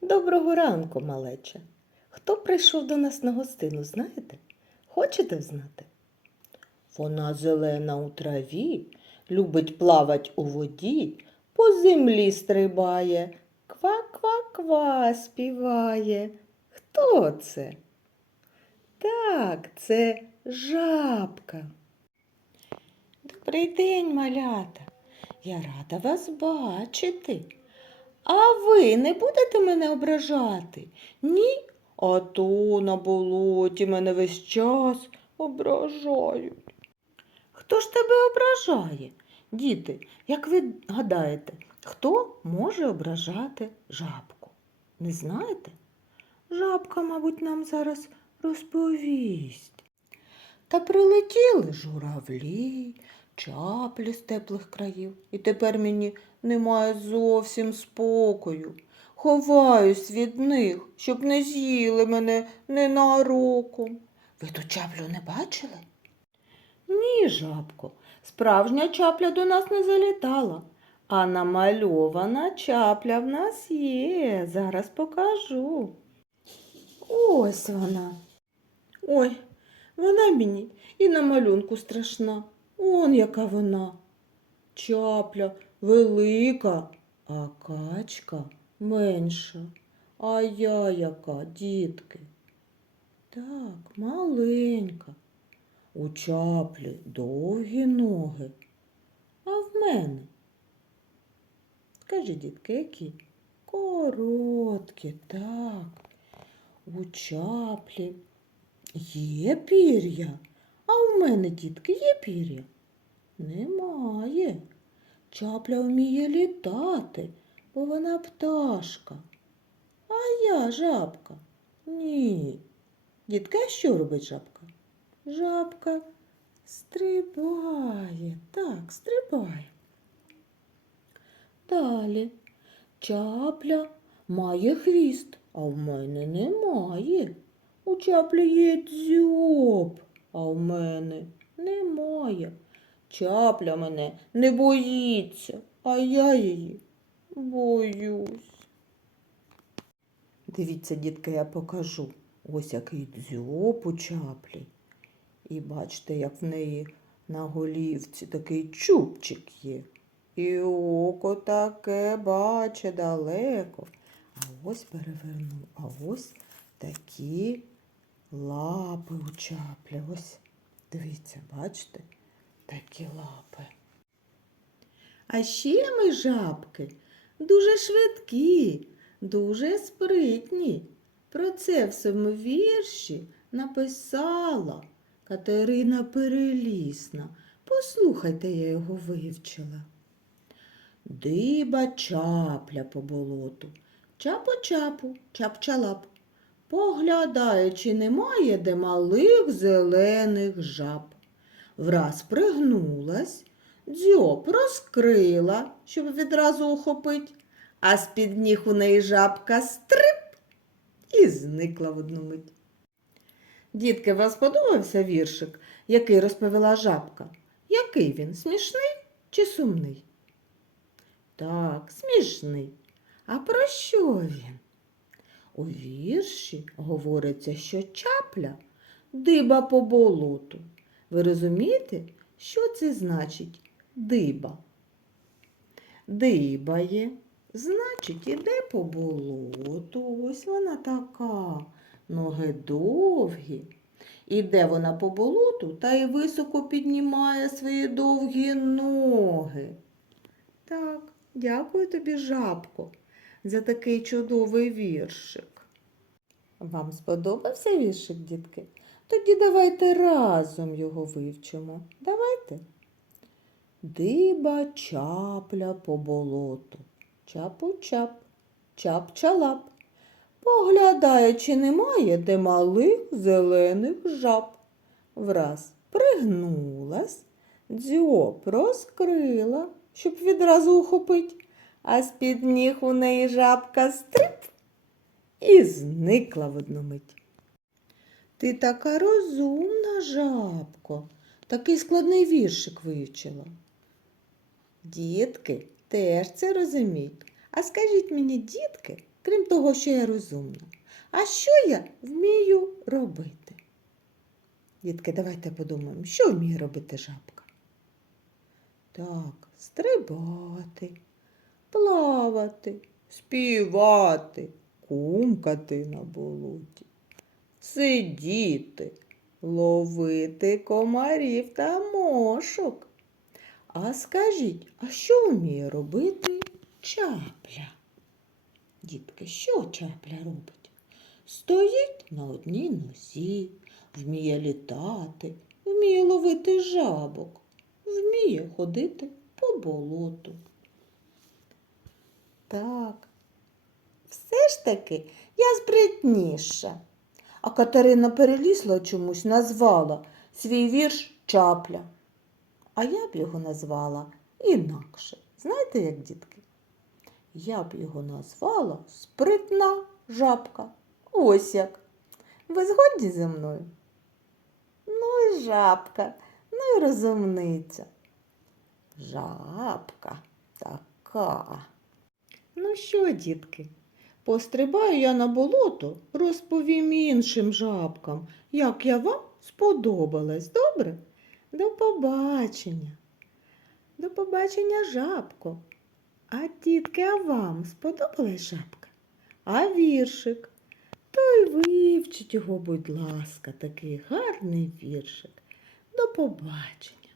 Доброго ранку, малеча. Хто прийшов до нас на гостину, знаєте? Хочете знати? Вона зелена у траві, любить плавать у воді, по землі стрибає, ква-ква-ква співає. Хто це? Так, це жабка. Добрий день, малята. Я рада вас бачити. А ви не будете мене ображати? Ні? А то на болоті мене весь час ображають. Хто ж тебе ображає? Діти, як ви гадаєте, хто може ображати жабку? Не знаєте? Жабка, мабуть, нам зараз розповість. Та прилетіли журавлі, чаплі з теплих країв, і тепер мені немає зовсім спокою. Ховаюсь від них, щоб не з'їли мене ненароком. Ви ту чаплю не бачили? Ні, жабко, справжня чапля до нас не залітала, а намальована чапля в нас є. Зараз покажу. Ось вона. Ой, вона мені і на малюнку страшна. Он яка вона. Чапля велика, а качка менша. А я яка, дітки? Так, маленька. У чаплі довгі ноги. А в мене? Скажи, дітки, які? Короткі, так. У чаплі є пір'я. А в мене, дітки, є пір'я? Немає. Чапля вміє літати, бо вона пташка. А я жабка. Ні. Дітка, а що робить жабка? Жабка стрибає. Так, стрибає. Далі. Чапля має хвіст, а в мене немає. У чаплі є дзьоб, а в мене немає. Чапля мене не боїться, а я її боюсь. Дивіться, дітки, я покажу. Ось який дзьоб у чаплі. І бачите, як в неї на голівці такий чубчик є. І око таке бачить далеко. А ось переверну, а ось такі лапи у чаплі. Ось, дивіться, бачите, такі лапи. А ще ми жабки дуже швидкі, дуже спритні. Про це в своєму вірші написала Катерина Перелісна. Послухайте, я його вивчила. Диба чапля по болоту, чапу-чапу, чап-чалап. Поглядаючи, немає де малих зелених жаб. Враз пригнулась, дзьоб розкрила, щоб відразу ухопить, а з-під ніг у неї жабка стрип і зникла в одну мить. Дітки, вас подобався віршик, який розповіла жабка? Який він? Смішний чи сумний? Так, смішний. А про що він? У вірші говориться, що чапля диба по болоту. Ви розумієте, що це значить диба? Дибає, значить, іде по болоту. Ось вона така, ноги довгі. Іде вона по болоту та й високо піднімає свої довгі ноги. Так, дякую тобі, жабко, за такий чудовий віршик. Вам сподобався віршик, дітки? Тоді давайте разом його вивчимо. Давайте. Диба чапля по болоту. Чапу-чап, чап-чалап. Поглядає, чи немає де малих зелених жаб. Враз пригнулась, дзьоб розкрила, щоб відразу ухопить, а з-під ніг у неї жабка стрип і зникла в одну мить. Ти така розумна, жабко, такий складний віршик вивчила. Дітки теж це розуміють. А скажіть мені, дітки, крім того, що я розумна. А що я вмію робити? Дітки, давайте подумаємо, що вміє робити жабка? Так, стрибати, плавати, співати, кумкати на болоті, сидіти, ловити комарів та мошок. А скажіть, а що вміє робити чапля? Дітки, що чапля робить? Стоїть на одній нозі, вміє літати, вміє ловити жабок, вміє ходити по болоту. Так, все ж таки я спритніша. А Катерина перелізла чомусь, назвала свій вірш чапля. А я б його назвала інакше. Знаєте, як дітки? Я б його назвала спритна жабка. Ось як. Ви згодні зі мною? Ну і жабка, ну і розумниця. Жабка така. Ну що, дітки, пострибаю я на болото, розповім іншим жабкам, як я вам сподобалась, добре? До побачення. До побачення, жабко. А дітки, а вам сподобалась жабка? А віршик? То й вивчіть його, будь ласка, такий гарний віршик. До побачення.